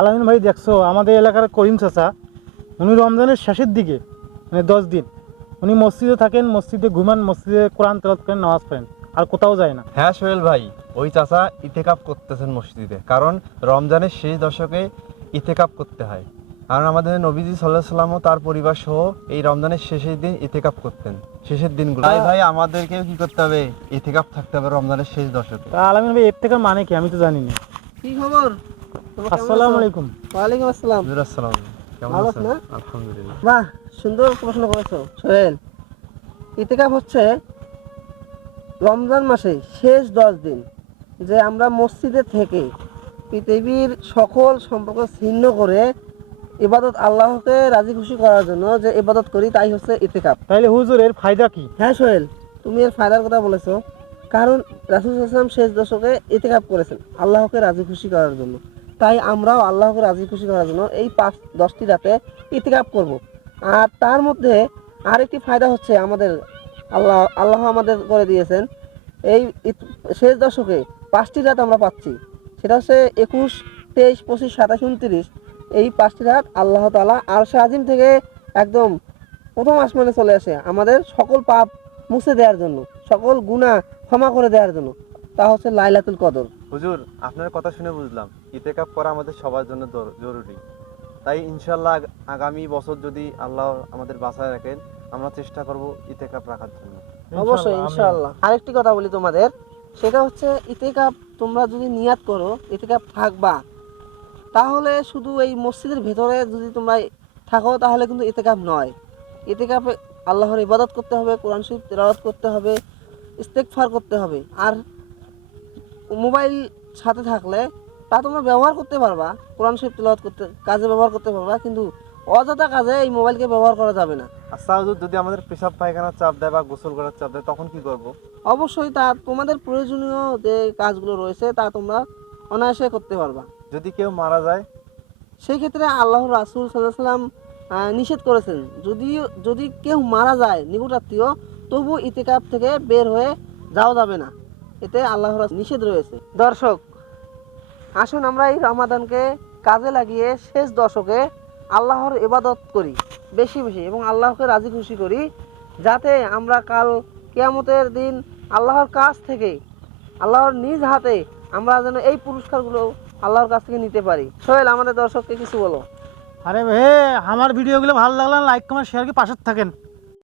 আলামিন ভাই, দেখছো আমাদের এলাকার করিম চাচা, উনি রমজানের শেষের দিকে মানে 10 দিন উনি মসজিদে থাকেন, মসজিদে ঘুমান, মসজিদে কোরআন তেলাওয়াত করেন, নামাজ পড়েন, আর কোথাও যায় না। হ্যাঁ সোহেল ভাই, ওই চাচা ইতেকাপ করতেছেন মসজিদে, কারণ রমজানের শেষ দশকে ইতেকাপ করতে হয়। কারণ আমাদের নবীজি সাল্লাহ সাল্লামও তার পরিবার সহ এই রমজানের শেষের দিন ইতেকাপ করতেন, শেষের দিনগুলো। তাই ভাই আমাদেরকেও কি করতে হবে, ইতেকাপ থাকতে হবে রমজানের শেষ দশকে। তা আলামিন ভাই, ইফতেকার মানে কি? আমি তো জানি না। কি খবর? তোমরা কেমন আসসালামু আছো? আলাইকুম। ওয়ালাইকুম আসসালাম। হুজুর আসসালাম, কেমন ভালো আছেন? আছো না? আলহামদুলিল্লাহ। বাহ, সুন্দর প্রশ্ন করেছো সোহেল। ইতিকাফ হচ্ছে রমজান মাসে শেষ 10 দিন যে আমরা মসজিদে থেকে পৃথিবীর সকল সম্পর্ক ছিন্ন করে ইবাদত আল্লাহকে রাজি খুশি করার জন্য যে ইবাদত করি, তাই হচ্ছে ইতিকাফ। তাইলে হুজুর, এর ফায়দা কি? হ্যাঁ সোহেল, তুমি এর ফায়দার কথা বলেছো। কারণ রাসূল সাল্লাল্লাহু আলাইহি ওয়াসাল্লাম শেষ দশকে ইতিকাফ করেছেন আল্লাহকে রাজি খুশি করার জন্য। তাই আমরাও আল্লাহকে রাজি খুশি করার জন্য এই 5-10টি রাতে ইতিকাফ করব। আর তার মধ্যে আরেকটি ফায়দা হচ্ছে আমাদের আল্লাহ আমাদের করে দিয়েছেন এই শেষ দশকে 5টি রাত আমরা পাচ্ছি। সেটা হচ্ছে 21, 23, 25, 27, 29। এই 5টি রাত আল্লাহ তাআলা আরশে আজিম থেকে একদম প্রথম আসমানে চলে আসে আমাদের সকল পাপ মুছে দেওয়ার জন্য, সকল গুনাহ ক্ষমা করে দেওয়ার জন্য। তা হচ্ছে লাইলাতুল কদর। হুজুর, আপনার কথা শুনে বুঝলাম ইতেকাপ করা আমাদের সবার জন্য জরুরি। তাই ইনশাল্লাহ আগামী বছর যদি আল্লাহ আমাদের বাঁচায় রাখেন, আমরা চেষ্টা করব ইতেকাপ রাখার জন্য। অবশ্যই আমিন। ইনশাআল্লাহ। আরেকটি কথা বলি তোমাদের, সেটা হচ্ছে ইতিকাফ তোমরা যদি নিয়াত করো ইতিকাফ থাকবা, তাহলে শুধু এই মসজিদের ভেতরে যদি তোমরা থাকো তাহলে কিন্তু ইতিকাফ নয়। ইতিকাফে আল্লাহর ইবাদত করতে হবে, কোরআন শরীফ তেলাওয়াত করতে হবে, ইস্তেগফার করতে হবে। আর মোবাইল সাথে থাকলে তা তোমরা ব্যবহার করতে পারবা, কোরআন শরীফ তেলাওয়াত করতে কাজে ব্যবহার করতে পারবা, কিন্তু অযথা কাজে এই মোবাইলকে ব্যবহার করা যাবে না। আচ্ছা হুজুর, যদি আমাদের পেশাব পায়খানার চাপ দেয় বা গোসল করার চাপ দেয়, তখন কি করব? অবশ্যই তা তোমাদের প্রয়োজনীয় যে কাজগুলো রয়েছে তা তোমরা অনায়াসে করতে পারবা। যদি কেউ মারা যায়? সেই ক্ষেত্রে আল্লাহ রাসূল সাল্লাল্লাহু আলাইহি সাল্লাম নিষেধ করেছেন, যদি কেউ মারা যায় নিকটাত্মীয়, তবু ইতিকাফ থেকে বের হয়ে যাওয়া যাবে না, এতে আল্লাহর নিষেধ রয়েছে। দর্শক, আসুন আমরা এই রমাদানকে কাজে লাগিয়ে শেষ দশকে আল্লাহর ইবাদত করি বেশি বেশি এবং আল্লাহকে রাজি খুশি করি, যাতে আমরা কাল কিয়ামতের দিন আল্লাহর কাছ থেকে, আল্লাহর নিজ হাতে আমরা যেন এই পুরস্কারগুলো আল্লাহর কাছ থেকে নিতে পারি। সোহেল, আমাদের দর্শককে কিছু বলো। আরে ভাই, আমার ভিডিওগুলো ভালো লাগলে লাইক কমেন্ট শেয়ার করে পাশে থাকেন।